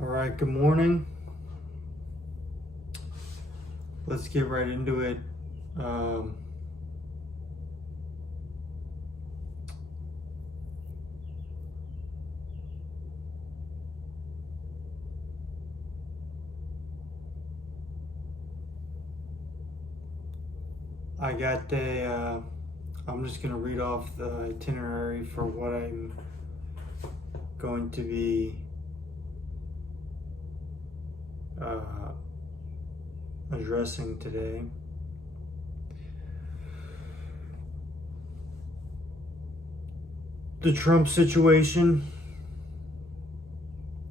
All right, good morning. Let's get right into it. Um, I got I'm just going to read off the itinerary for what I'm going to be addressing today. The Trump situation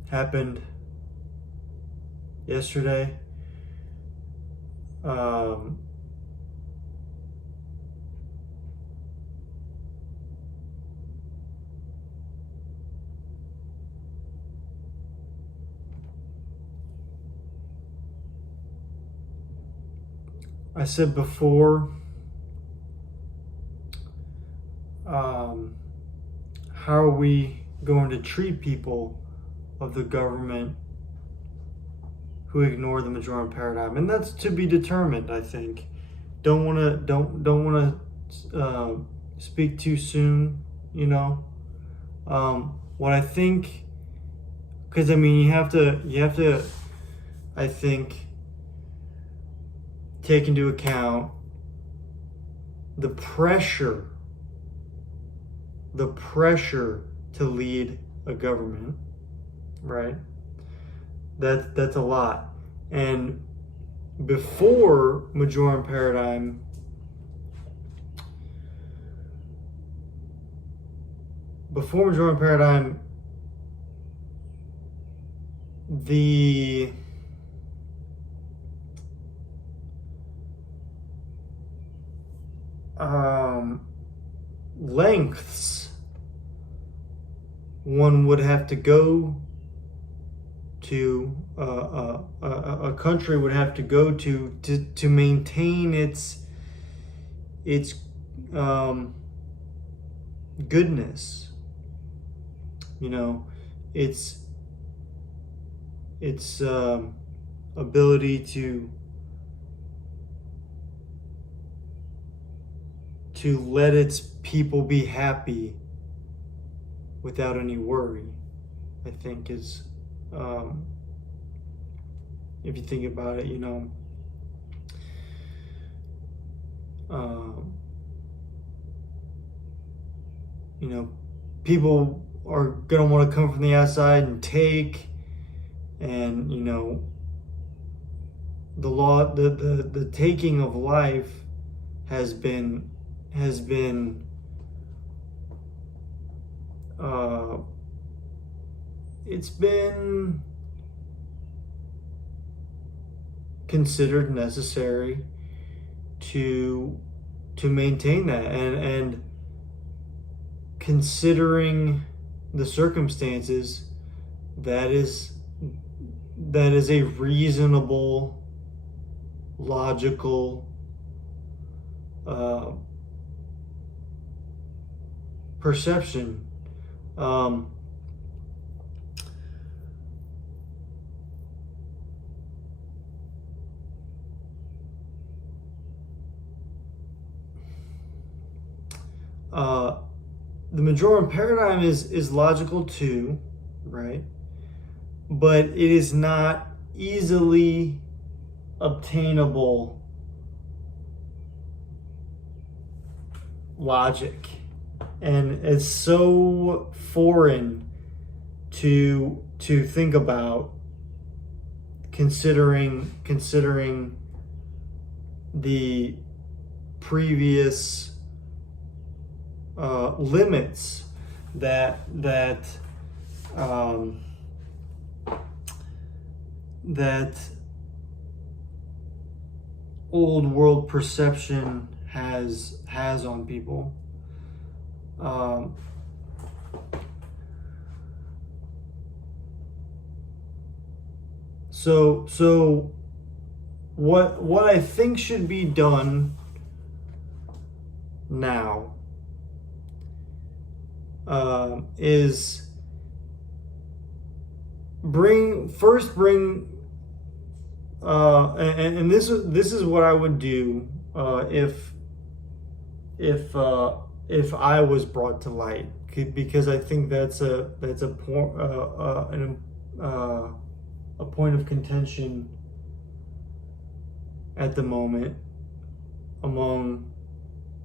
happened yesterday. I said before, how are we going to treat people of the government who ignore the Majorem paradigm? And that's to be determined, I think. Don't want to speak too soon, you know. What I think, because I mean, you have to, I think, take into account the pressure to lead a government, right? That's a lot. And before Majorem paradigm, the lengths one would have to go to, a country would have to go to maintain its goodness, you know, its ability to let its people be happy without any worry, I think is, if you think about it, you know, people are gonna want to come from the outside and take, and you know, the taking of life has been it's been considered necessary to maintain that, and considering the circumstances, that is a reasonable, logical perception. The Majorem paradigm is logical too, right? But it is not easily obtainable logic, and it's so foreign to think about, considering the previous limits that old world perception has on people. So what I think should be done now is bring and this is what I would do if I was brought to light, because I think that's a point of contention at the moment among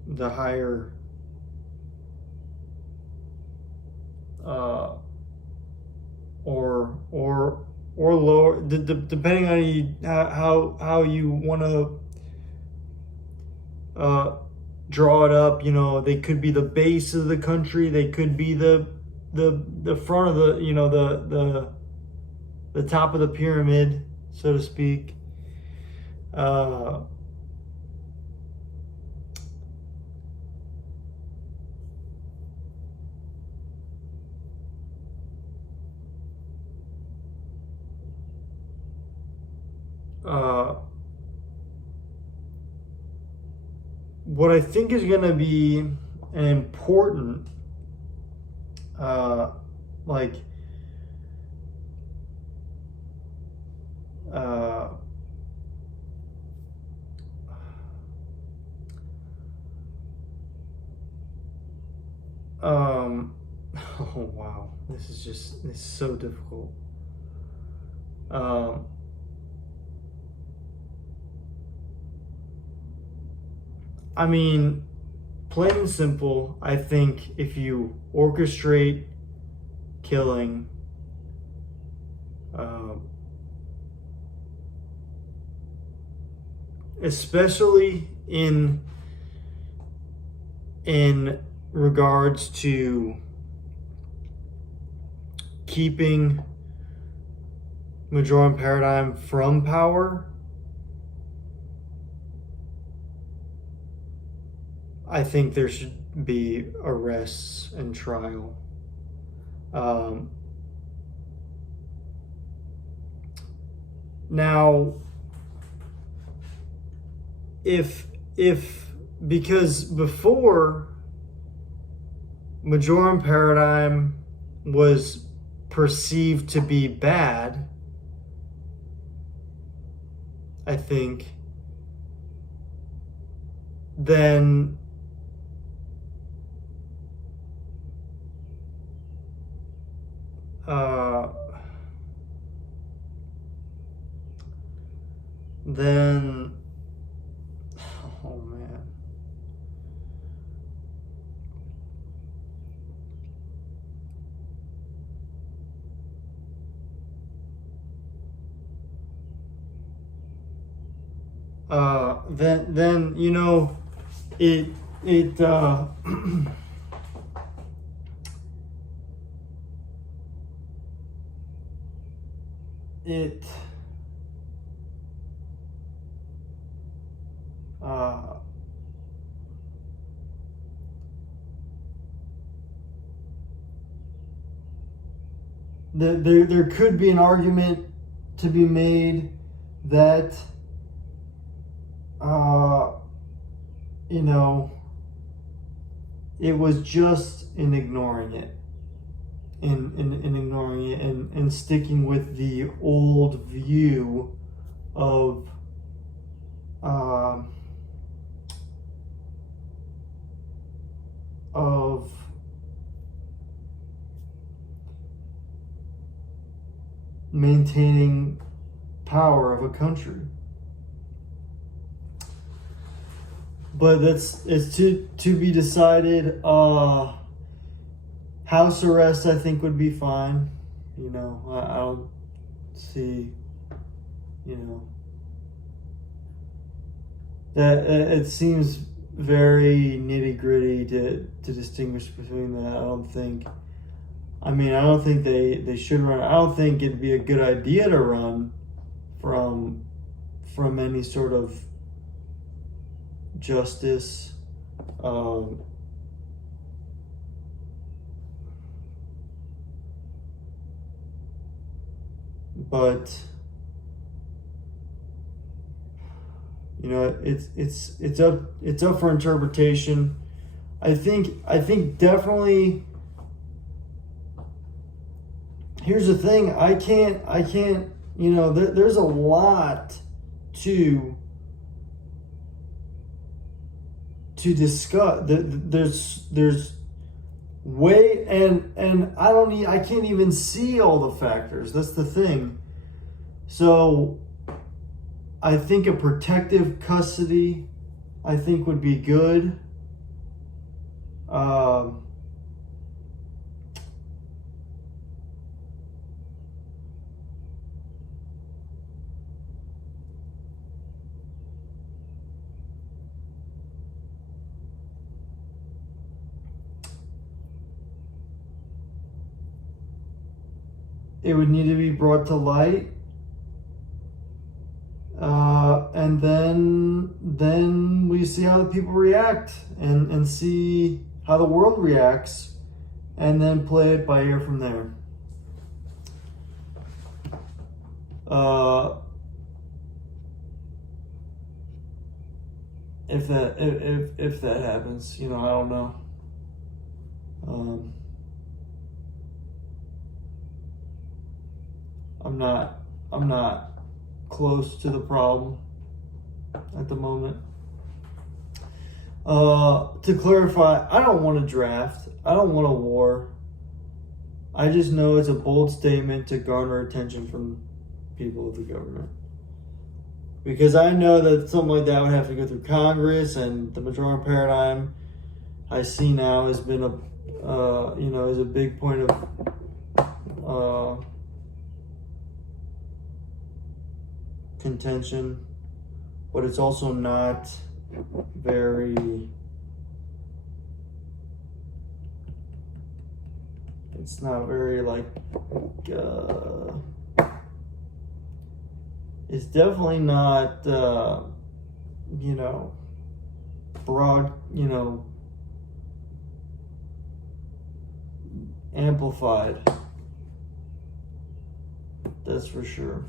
the higher or lower, depending on how you want to draw it up. They could be the base of the country. They could be the front of the top of the pyramid, so to speak. What I think is going to be an important, like, oh wow, this is so difficult. I mean, plain and simple, I think if you orchestrate killing, especially in regards to keeping Majorem paradigm from power, I think there should be arrests and trial. Now, because before Majorem paradigm was perceived to be bad, I think, then oh man. Then it it there could be an argument to be made that it was just in ignoring it, and sticking with the old view of maintaining power of a country. But it's to be decided. House arrest, I think, would be fine. I don't see, that it seems very nitty gritty to distinguish between that. I don't think they should run. I don't think it'd be a good idea to run from any sort of justice. But it's up for interpretation. I think definitely here's the thing. I can't, there's a lot to discuss. There's way, and I can't even see all the factors. That's the thing. So I think a protective custody, I think, would be good. It would need to be brought to light, and then we see how the people react, and see how the world reacts, and then play it by ear from there. If that happens, I don't know. I'm not close to the problem at the moment. To clarify, I don't want a draft. I don't want a war. I just know it's a bold statement to garner attention from people of the government. Because I know that something like that would have to go through Congress, and the Majorem paradigm I see now has been is a big point of contention, but it's also not very, it's definitely not broad, amplified, that's for sure.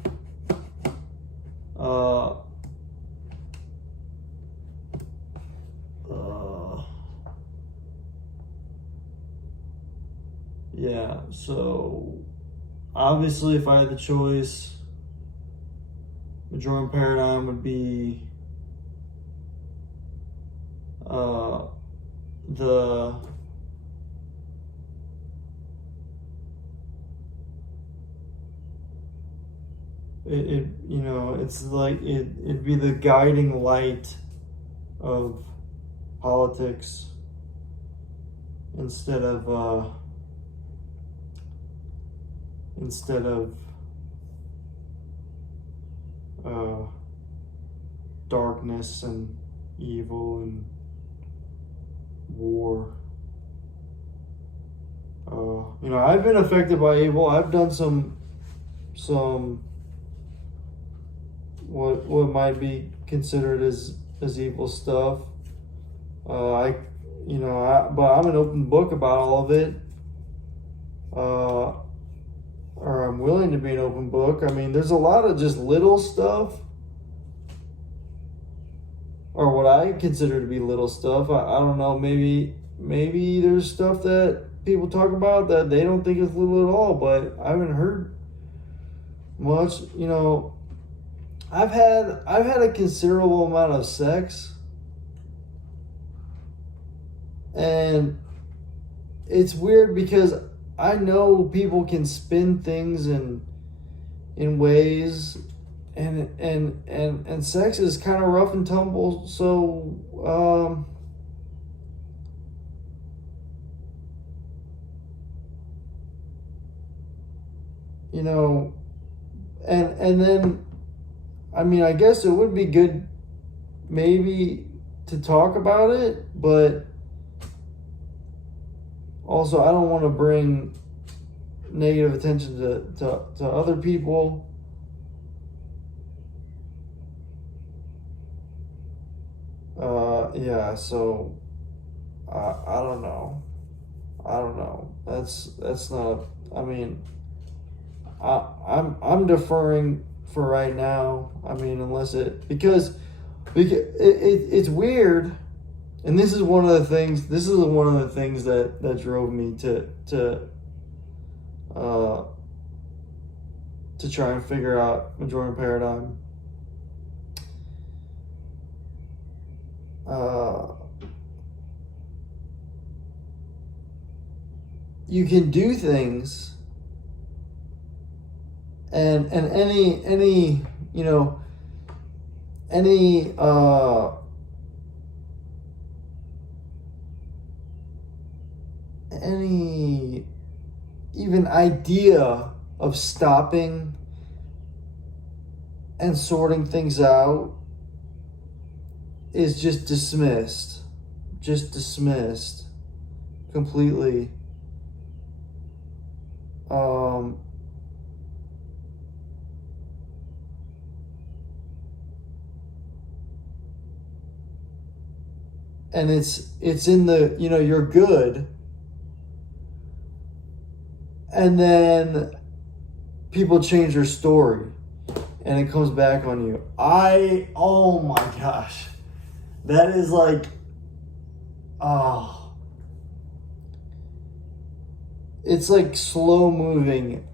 Yeah, so obviously if I had the choice, Majorem paradigm would be it's like it'd be the guiding light of politics instead of darkness and evil and war. I've been affected by evil. I've done some what might be considered as evil stuff. But I'm an open book about all of it. Or I'm willing to be an open book. I mean, there's a lot of just little stuff, or what I consider to be little stuff. I don't know, maybe there's stuff that people talk about that they don't think is little at all, but I haven't heard much. I've had a considerable amount of sex, and it's weird because I know people can spin things in ways, and sex is kind of rough and tumble. So and then, I mean, I guess it would be good maybe to talk about it, but also I don't want to bring negative attention to other people. So I don't know. That's not. I mean, I'm deferring for right now. I mean, unless because it's weird, and this is one of the things. This is one of the things that drove me to to try and figure out Majorem paradigm. You can do things, and any you know any any even idea of stopping and sorting things out is just dismissed completely. And it's in the, you're good, and then people change their story and it comes back on you. Oh my gosh, that is like, it's like slow moving,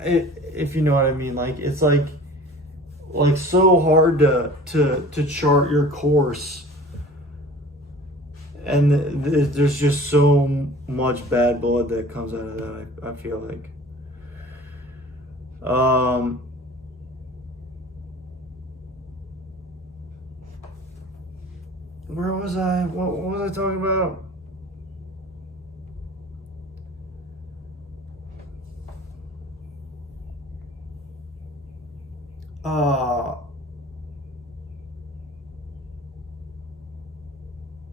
if you know what I mean. Like, it's like so hard to chart your course, and there's just so much bad blood that comes out of that, I feel like. Where was I? What was I talking about?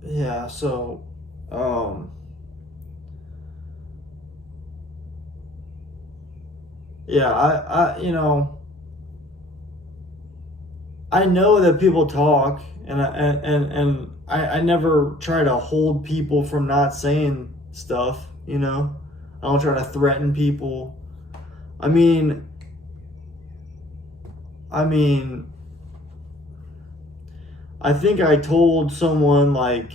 Yeah, so, yeah, I know that people talk, and I never try to hold people from not saying stuff, I don't try to threaten people. I mean, I think I told someone, like,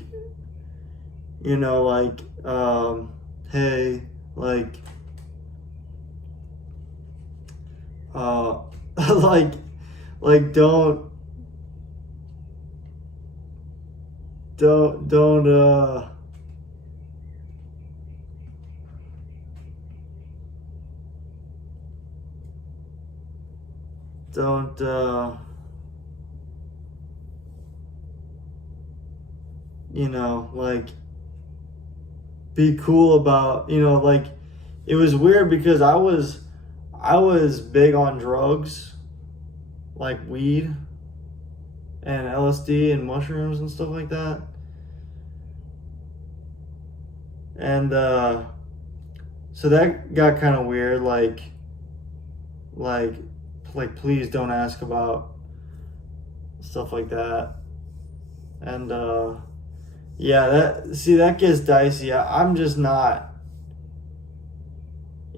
hey, like, like don't like, be cool about, like, it was weird because I was big on drugs, like weed and LSD and mushrooms and stuff like that. And so that got kind of weird, like please don't ask about stuff like that. And yeah, that gets dicey. I'm just not,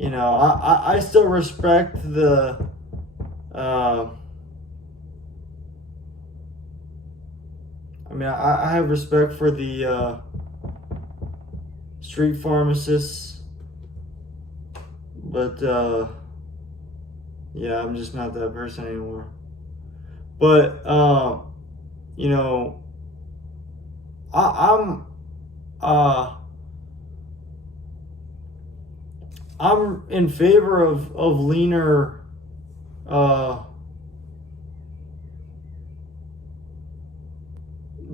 I still respect the I have respect for the street pharmacists, but yeah, I'm just not that person anymore. But I'm in favor of leaner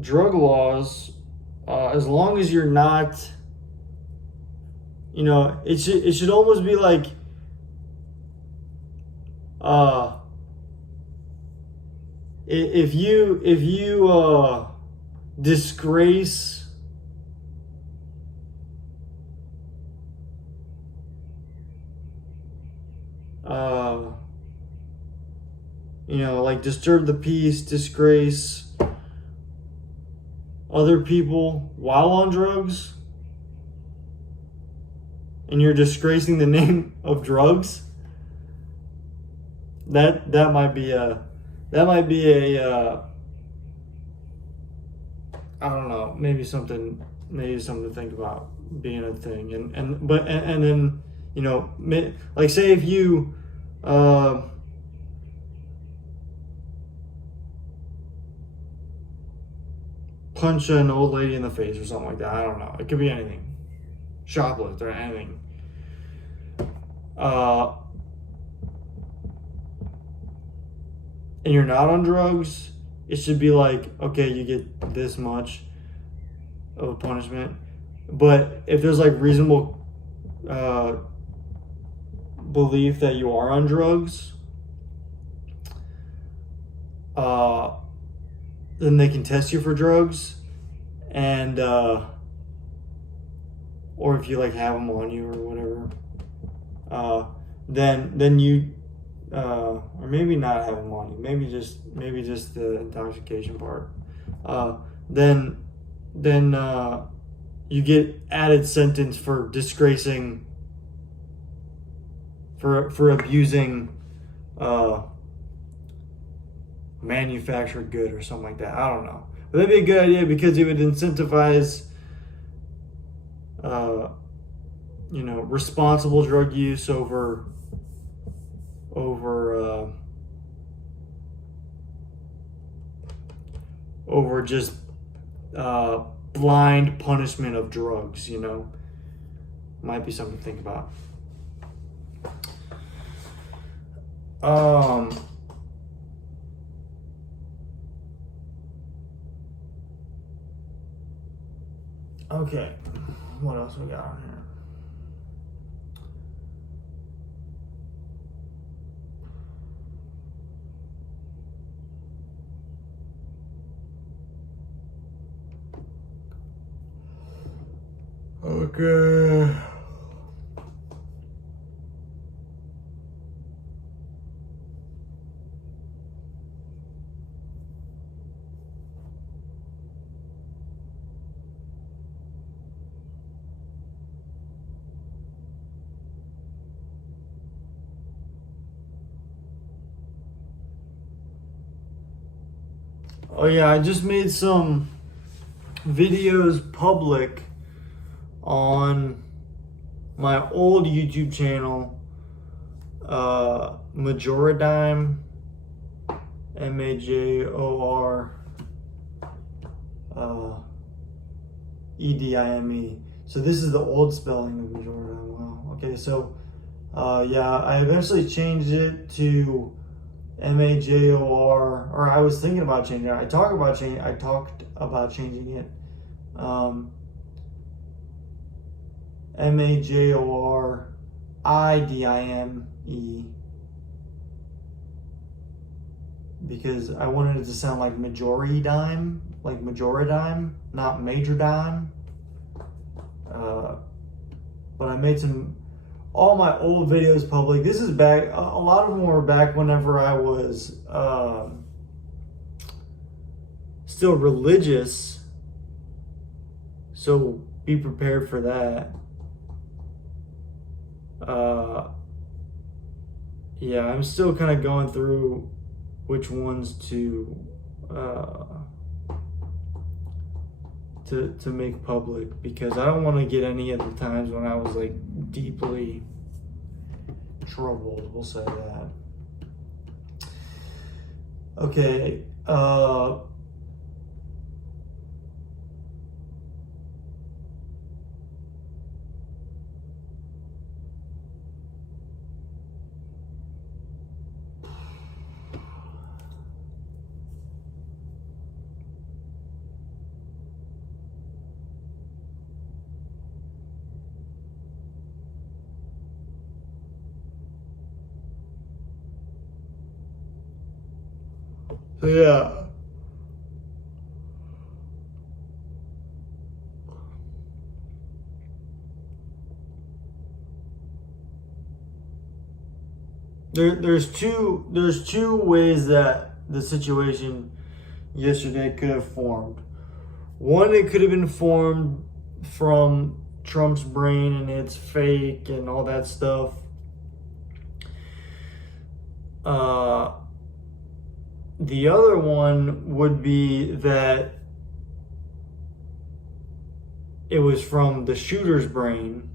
drug laws, as long as you're not, it should almost be like, if you disgrace like disturb the peace, disgrace other people while on drugs, and you're disgracing the name of drugs, that might be a I don't know, maybe something to think about being a thing. And then, like, say if you punch an old lady in the face or something like that. I don't know. It could be anything. Shoplift or anything. And you're not on drugs, it should be like, okay, you get this much of a punishment. But if there's like reasonable belief that you are on drugs, then they can test you for drugs, and or if you like have them on you or whatever, then you or maybe not have them on you, maybe just the intoxication part, then you get added sentence for disgracing, for abusing manufactured good or something like that. I don't know, but that'd be a good idea because it would incentivize responsible drug use over just blind punishment of drugs. Might be something to think about. Okay, what else we got on here? Okay. Oh yeah, I just made some videos public on my old YouTube channel, Majorem, Majorem. So this is the old spelling of Majorem. Wow. Okay, so yeah, I eventually changed it to Major, or I was thinking about changing it. I talked about changing it. Majorime, because I wanted it to sound like Majoridime, not Major Dime. But I made all my old videos public. This is back, a lot of them were back whenever I was still religious. So be prepared for that. Yeah, I'm still kind of going through which ones to make public, because I don't want to get any of the times when I was like deeply troubled, we'll say that. Okay, so yeah. There's two ways that the situation yesterday could have formed. One, it could have been formed from Trump's brain and it's fake and all that stuff. The other one would be that it was from the shooter's brain.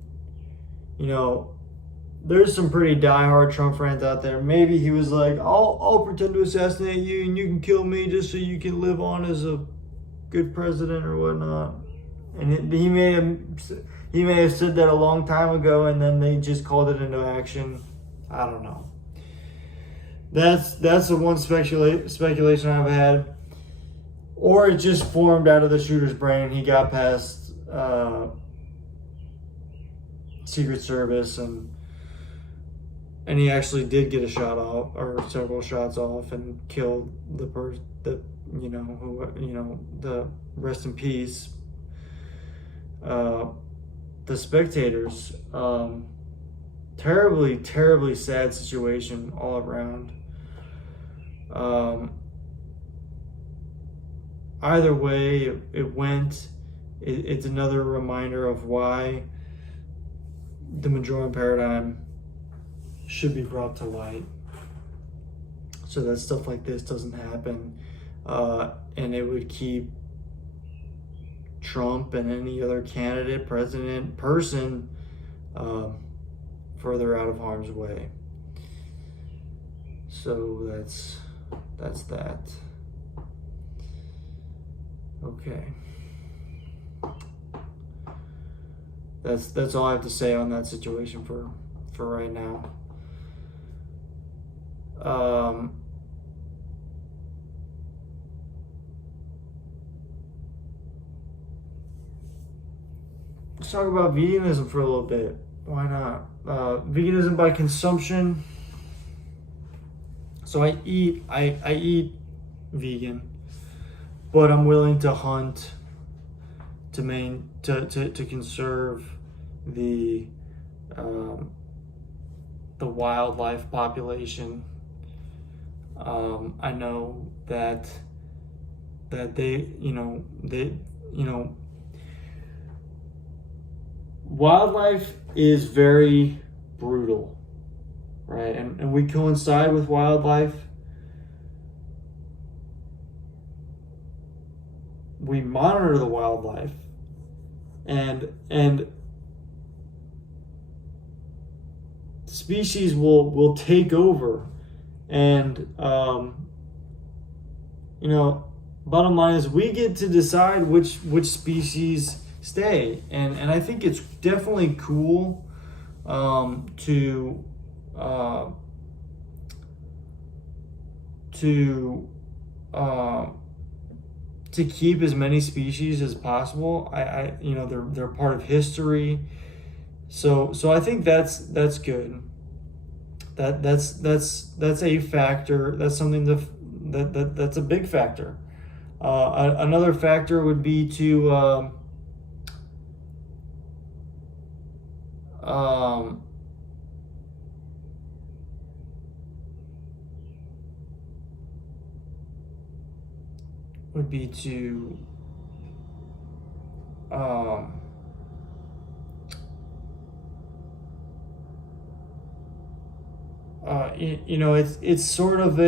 There's some pretty diehard Trump fans out there. Maybe he was like, I'll pretend to assassinate you and you can kill me just so you can live on as a good president or whatnot. And he may have said that a long time ago, and then they just called it into action. I don't know. That's the one speculation I've had. Or it just formed out of the shooter's brain. He got past Secret Service and he actually did get a shot off, or several shots off, and killed the person. The rest in peace. The spectators. Terribly, terribly sad situation all around. Either way it went, it's another reminder of why the Majorem paradigm should be brought to light, so that stuff like this doesn't happen, and it would keep Trump and any other candidate, president, person further out of harm's way. So that's that. Okay. That's all I have to say on that situation for right now. Let's talk about veganism for a little bit. Why not? Veganism by consumption. So I eat vegan, but I'm willing to hunt to conserve the wildlife population. I know that wildlife is very brutal, right? And we coincide with wildlife. We monitor the wildlife, and species will take over, and bottom line is we get to decide which species stay, and I think it's definitely cool to keep as many species as possible. They're part of history, so I think that's good. That's a factor. That's something that's a big factor. Another factor would be to it's sort of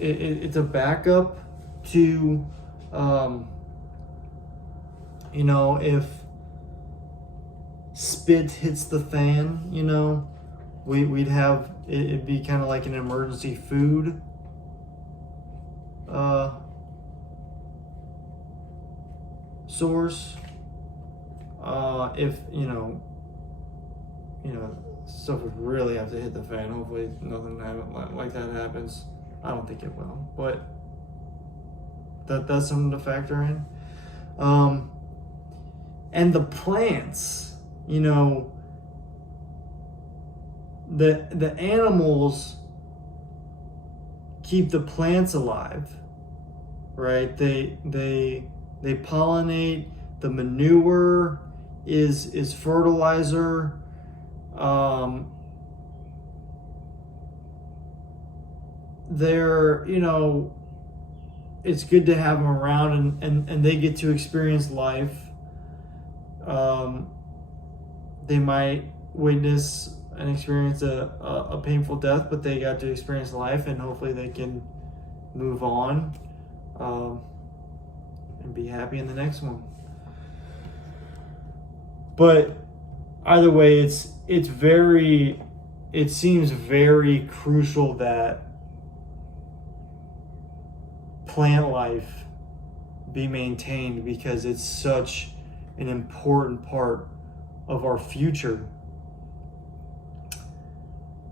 it's a backup to if spit hits the fan, we'd have it'd be kind of like an emergency food source. If stuff would really have to hit the fan. Hopefully nothing like that happens. I don't think it will, but that's something to factor in. And the plants, the animals keep the plants alive, right? They pollinate. The manure is fertilizer. They're it's good to have them around, and they get to experience life. They might witness and experience a painful death, but they got to experience life, and hopefully they can move on and be happy in the next one. But either way, it seems very crucial that plant life be maintained, because it's such an important part of our future,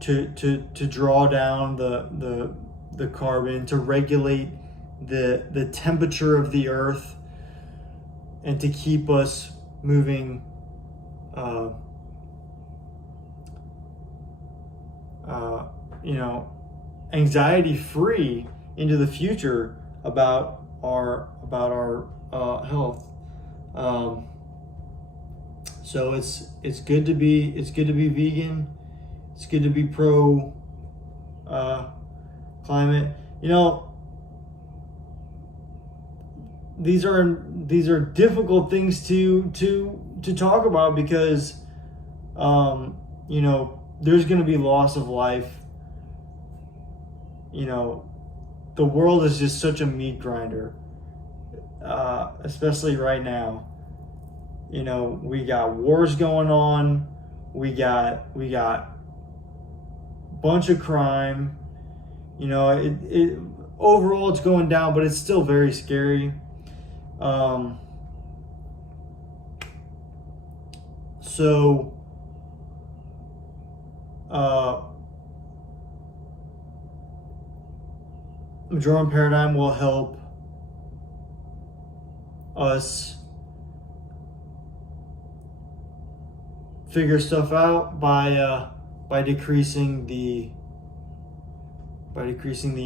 to draw down the carbon, to regulate the temperature of the earth, and to keep us moving you know, anxiety free into the future about our health. So it's good to be vegan. It's good to be pro climate. You know, these are difficult things to talk about, because you know, there's going to be loss of life. You know, the world is just such a meat grinder, especially right now. You know, we got wars going on. We got bunch of crime. You know, it overall it's going down, but it's still very scary. So Majorem paradigm will help us figure stuff out by decreasing the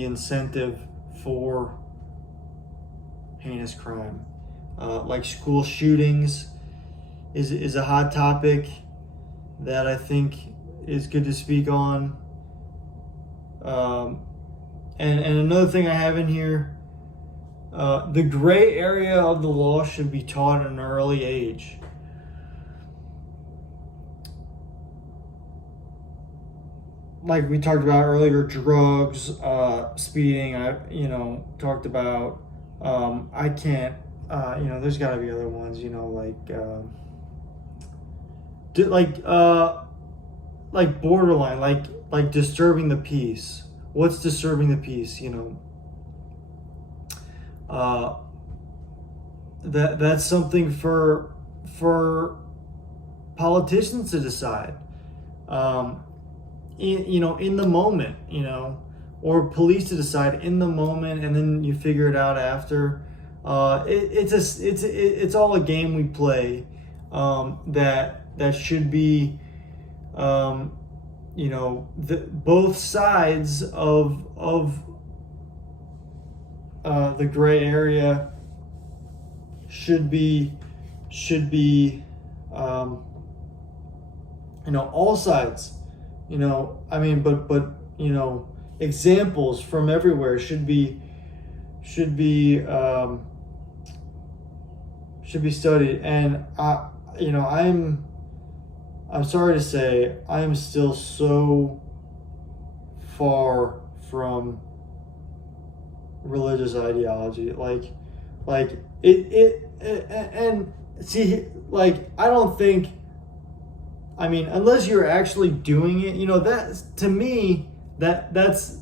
incentive for heinous crime, like school shootings is a hot topic that I think is good to speak on. And another thing I have in here, the gray area of the law should be taught at an early age. Like we talked about earlier, drugs, speeding. I talked about. I can't. There's got to be other ones. Like borderline, like disturbing the peace. What's disturbing the peace? That's something for politicians to decide. In the moment, or police to decide in the moment, and then you figure it out after. It's all a game we play. That should be, both sides of the gray area should be all sides. But examples from everywhere should be studied. And I'm sorry to say, I am still so far from religious ideology. And see, I don't think, unless you're actually doing it, that to me, it's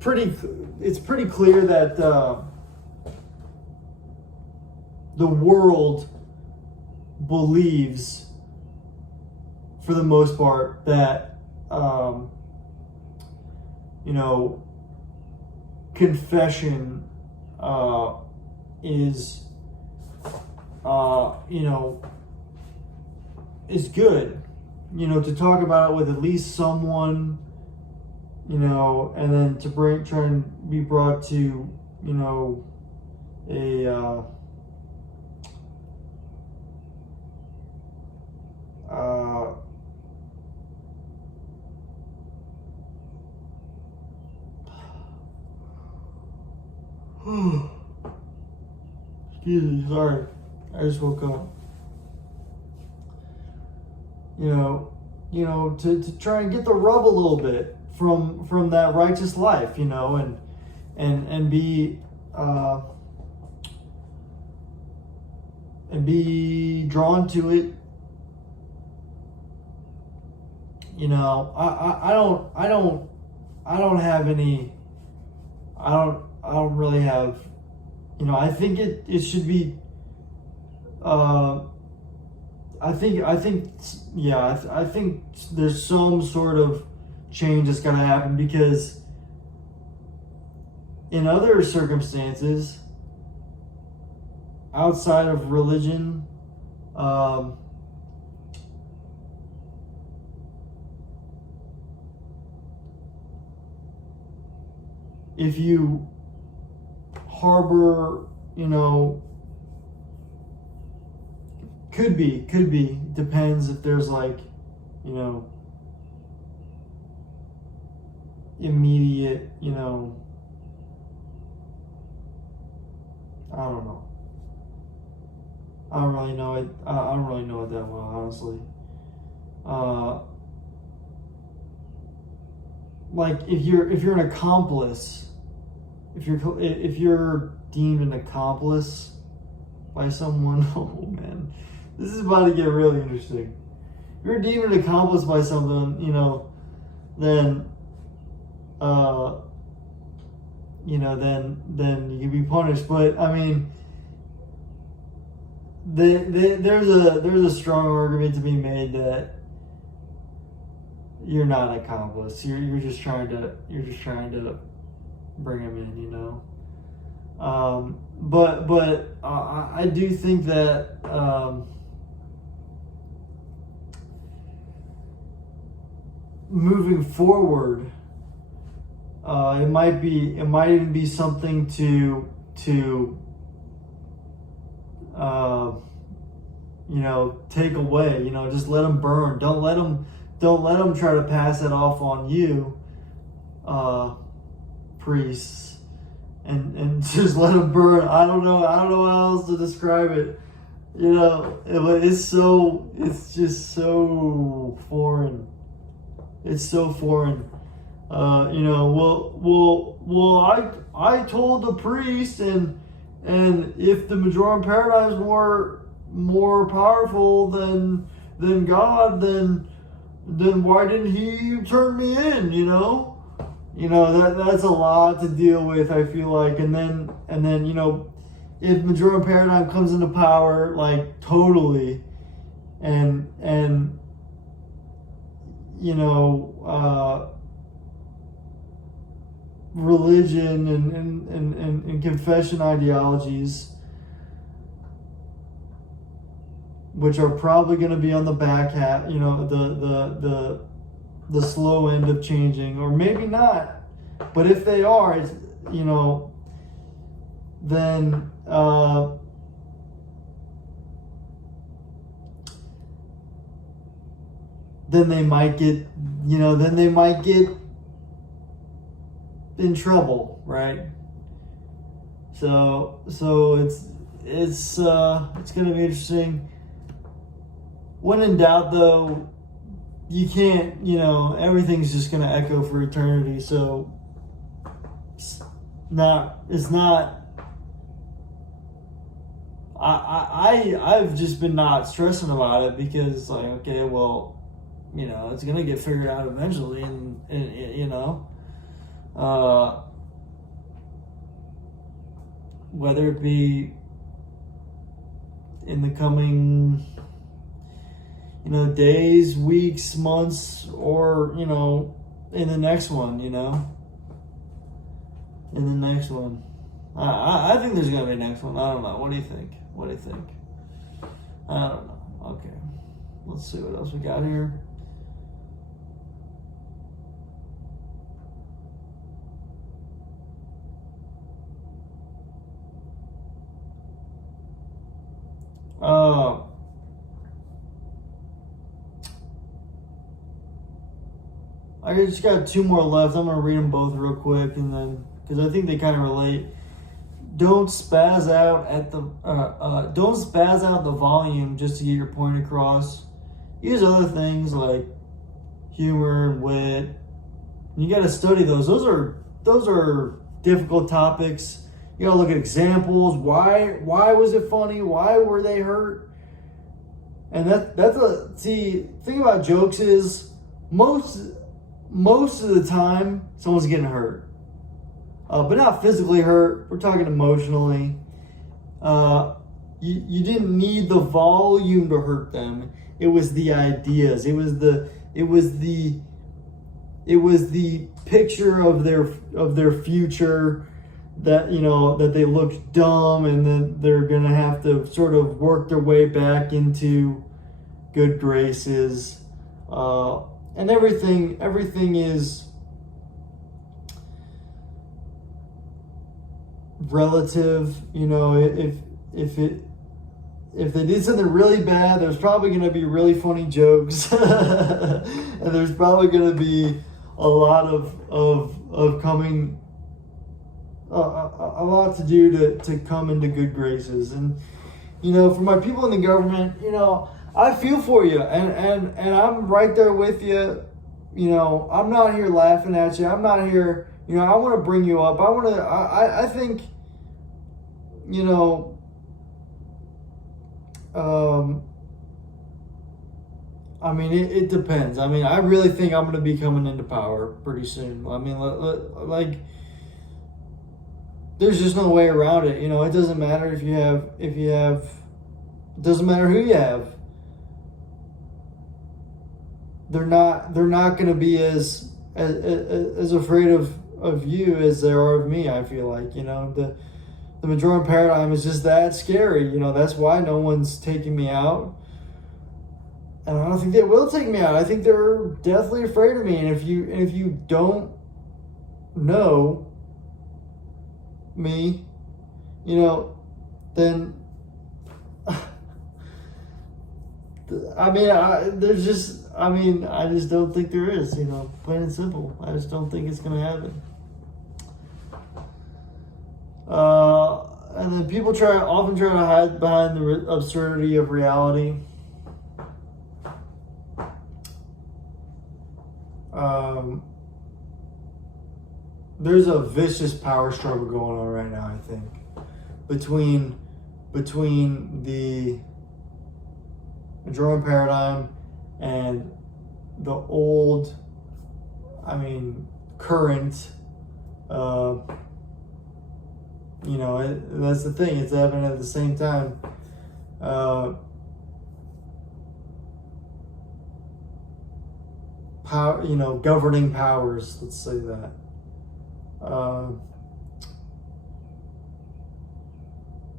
pretty clear that the world believes, for the most part, that confession is good, to talk about it with at least someone, and then to try and be brought to, a excuse me, sorry, I just woke up. To try and get the rub a little bit from that righteous life, and be drawn to it I don't have any. I don't really have. I think it should be. I think yeah. I think there's some sort of change that's gonna happen, because in other circumstances outside of religion, if you harbor, could be, depends if there's like, immediate, I don't know. I don't really know it. I don't really know it that well, honestly. Like if you're an accomplice, if you're deemed an accomplice by someone, oh man, this is about to get really interesting. If you're deemed an accomplice by someone, then then you can be punished. But I mean, there's a strong argument to be made that you're not an accomplice. You're just trying to bring him in, But I do think that moving forward, it might even be something to take away. Just let them burn. Don't let them try to pass it off on you, priests, and just let them burn. I don't know how else to describe it. It's just so foreign. It's so foreign. I told the priest, and if the Majorem paradigms were more powerful than God, then why didn't he turn me in? That's a lot to deal with, I feel like. And then if Majorem paradigm comes into power, like, totally, and religion and confession ideologies, which are probably going to be on the back half, the slow end of changing, or maybe not. But if they are, it's, then they might get, in trouble, right? So it's going to be interesting. When in doubt, though, you can't, everything's just going to echo for eternity. So I've just been not stressing about it, because, like, okay, well, it's going to get figured out eventually, and whether it be in the coming, days, weeks, months, or, in the next one, in the next one. I think there's going to be a next one. I don't know. What do you think? I don't know. Okay. Let's see what else we got here. I just got two more left. I'm gonna read them both real quick, and then, because I think they kind of relate. Don't spaz out the volume just to get your point across. Use other things like humor and wit. You got to study those. Those are difficult topics. You got to look at examples. Why was it funny? Why were they hurt? And thing about jokes is, most of the time someone's getting hurt, but not physically hurt. We're talking emotionally. You didn't need the volume to hurt them. It was the ideas. It was the picture of their future, that that they looked dumb, and then they're gonna have to sort of work their way back into good graces, and everything is relative. If they did something really bad, there's probably going to be really funny jokes, and there's probably going to be a lot of coming, a lot to do to come into good graces. And for my people in the government, I feel for you, and I'm right there with you. I'm not here laughing at you. I'm not here. I want to bring you up. I think. It depends. I really think I'm going to be coming into power pretty soon. There's just no way around it. It doesn't matter if you have, it doesn't matter who you have. They're not going to be as afraid of you as they are of me. I feel like, the Majorem paradigm is just that scary. That's why no one's taking me out. And I don't think they will take me out. I think they're deathly afraid of me. And if you don't know me, then I just don't think there is, plain and simple. I just don't think it's going to happen. And then people often try to hide behind the absurdity of reality. There's a vicious power struggle going on right now, I think, between the Majorem paradigm and the old, current, that's the thing. It's happening at the same time. Power, governing powers. Let's say that.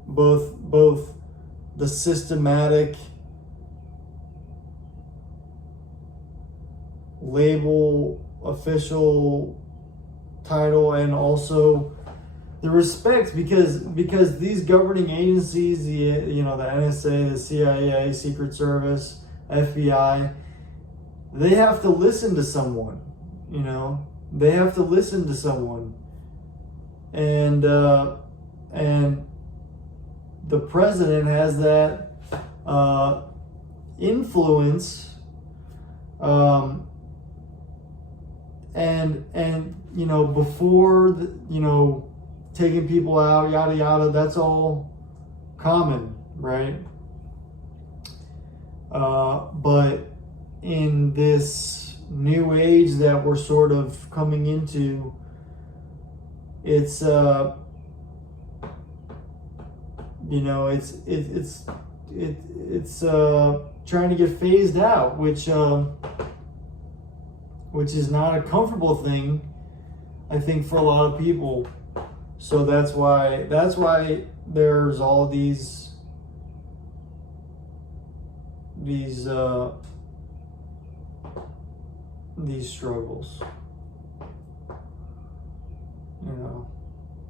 Both the systematic label, official title, and also the respect, because these governing agencies, the NSA, the CIA, Secret Service, FBI, they have to listen to someone. They have to listen to someone, and the president has that influence, and before taking people out, yada yada, that's all common, right? But in this new age that we're sort of coming into, it's trying to get phased out, which is not a comfortable thing, I think, for a lot of people. So that's why there's all these struggles,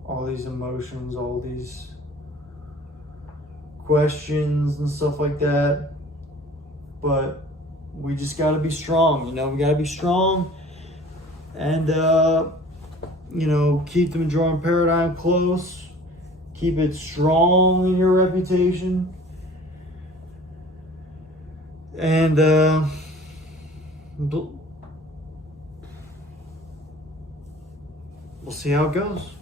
all these emotions, all these questions and stuff like that. But we just got to be strong, we got to be strong, and keep the Majorem paradigm close, keep it strong in your reputation, and we'll see how it goes.